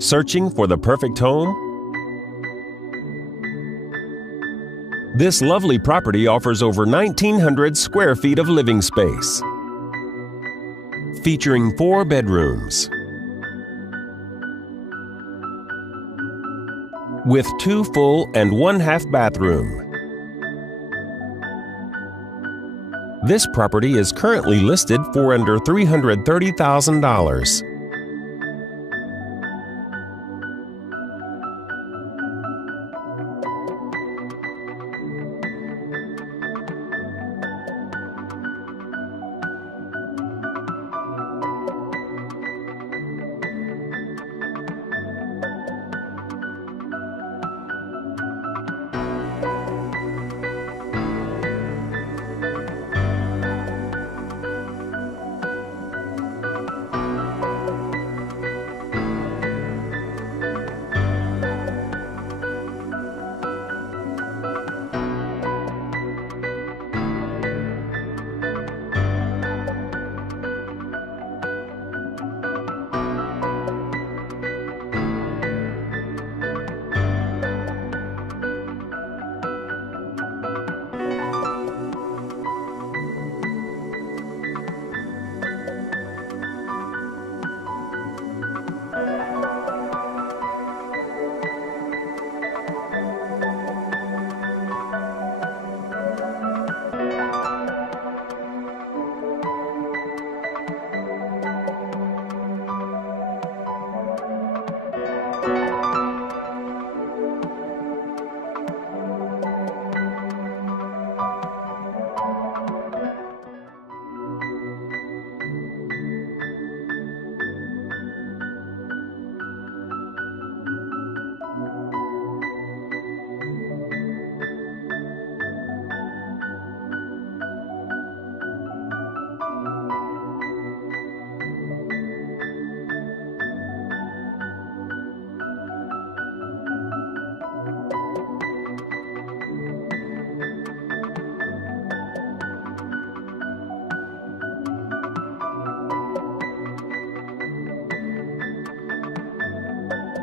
Searching for the perfect home? This lovely property offers over 1,900 square feet of living space, featuring 4 bedrooms with 2 full and 1/2 bathroom. This property is currently listed for under $330,000.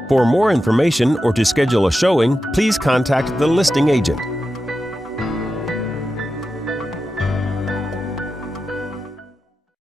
For more information or to schedule a showing, please contact the listing agent.